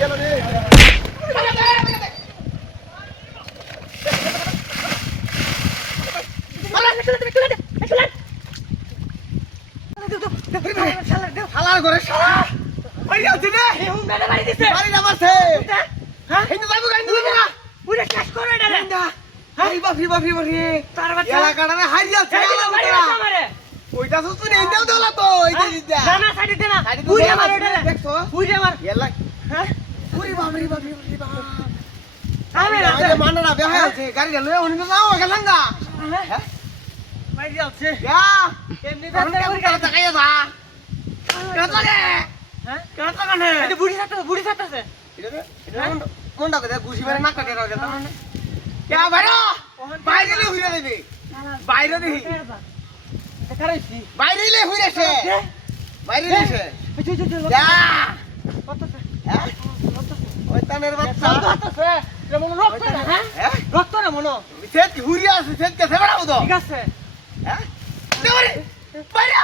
গেল রে শালার ঘরে শালা ওই যাচ্ছে রে এই হুম মেরে বাড়ি দিছে বাড়ি না মারছে হ্যাঁ এই তো যাবো গাইন দিবি না পুরো ক্লাস করে ডালে হ্যাঁ বাপরি বাপরি বাপরি তার বাচ্চা এলাকাটারে হারি যাচ্ছে আমারে ওইটা তো তুই নেই দাও দলা তো এই যে দিদা না না সাইডে দে না পুরো মার ডালে দেখছো পুরো মার এলা হ্যাঁ পুরি বাপরি বাপরি বাপরি বাপ আমি না আরে মাননা বেহায় আছে গাড়িটা লয়ে উনি তো যাও গেলাঙ্গা হ্যাঁ বাইরে যাচ্ছে ইয়া এমনি দাঁড়া করে কাটা তাকাইয়া যা কেন লাগে হ্যাঁ কেন লাগানে এই বুড়ি ছাড়তেছে এটা কোনটা করে গুছি মারে নাক কাটে রাখে তার মানে ইয়া বাইরে বাইরে লে হইরা দেবে বাইরে দেখি দেখাইছি বাইরে লে হইরাছে বাইরে লেছে যা কতছে হ্যাঁ ওই তানের বাচ্চা কতছে এটা মনে রক্ত না হ্যাঁ রক্ত না মনে সেট হুরিয়া আছে সেট কে সেবড়াও তো ঠিক আছে হ্যাঁ দেওরে বাইরে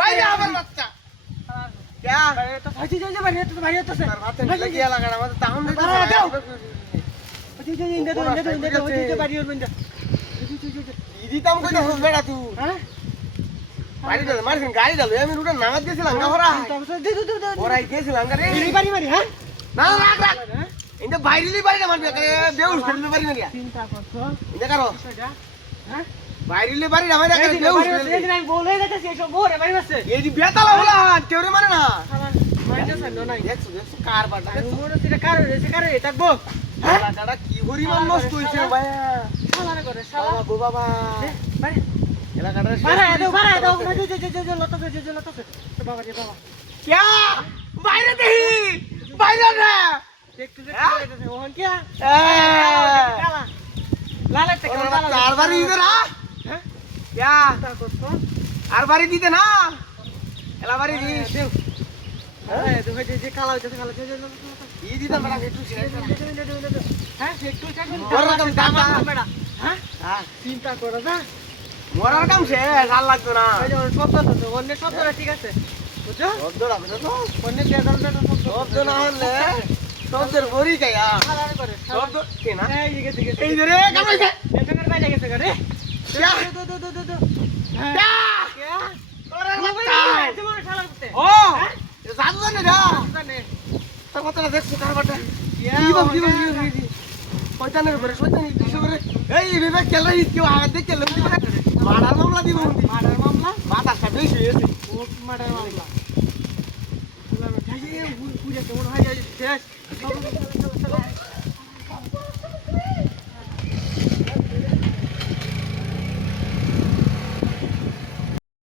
বাইরে আমার বাচ্চা क्या अरे तो भाई जो भाई तो भाई तो से बात है क्या लगा रहा मतलब टाउन में जो जो बारी और बंदा इदी तम को हो बेटा तू हां बारी दे मार गाड़ी डालो আমি রুটা নাগাদ দিছিলাম না ওরা ওরা গেছিলাম রে এই বাড়ি মারি হ্যাঁ না রাখ রাখ ইন্দে বাইরেলি বাড়িটা মারবে বেউস ফেলতে পারি না চিন্তা করছো ইন্দে করো হ্যাঁ বাইরেলে বাড়ি না মারা করে বেউস এই নাই বলে যাচ্ছে এসব ওরে বাড়ি আছে এই যে বেতালা বলা কেউরে মানে না মাইনাস না নাই দেখছো দেখছো কার বাটা মোরে সিটা কার হইছে কার হই থাকবো এলাকাটা কি পরিমাণ নষ্ট হইছে ভাই শালা করে শালা গো বাবা বাড়ি এলাকাটা বাড়া দাও যে লতা তো বাবা রে বাবা क्या বাইরে দেহি বাইরে না একটু দেখতে ওহন কি কালা লালা তে কালা চার বাড়ি ইধর আ হ্যাঁ क्या আর বাড়ি দিতে না এলা বাড়ি দি দেও আরে তো যে কালা হইছে কালা ই দিতাম বড় একটু হ্যাঁ একটু চাকরি বড় রকম দাম বেটা হ্যাঁ হ্যাঁ চিন্তা করো না মরার কাম শেষ আর লাগতো না ওই যে শব্দ আছে অন্য শব্দটা ঠিক আছে বুঝছো শব্দটা বুঝছো তো অন্য বেদালটা শব্দ না হলে শব্দের বড়ি গায়া শব্দ কে না এই গেছে এই রে কামাইছে এখানের বাইরে গেছে রে দো क्या क्या তোরে বাচ্চা তোমার শালা করতে ও জাদু জানে না জানে তো কত না দেখছো কার বাটা কি বাপ শয়তানের উপরে শয়তানি দিছো করে এই বিবেক খেলা কেউ আগে দেখে লম্বি করে মার্ডার মামলা দিব মার্ডার মামলা বাতাসটা বেশি হয়েছে ও মার্ডার মামলা তুই আমি ঠাই পুরো কেমন হয় শেষ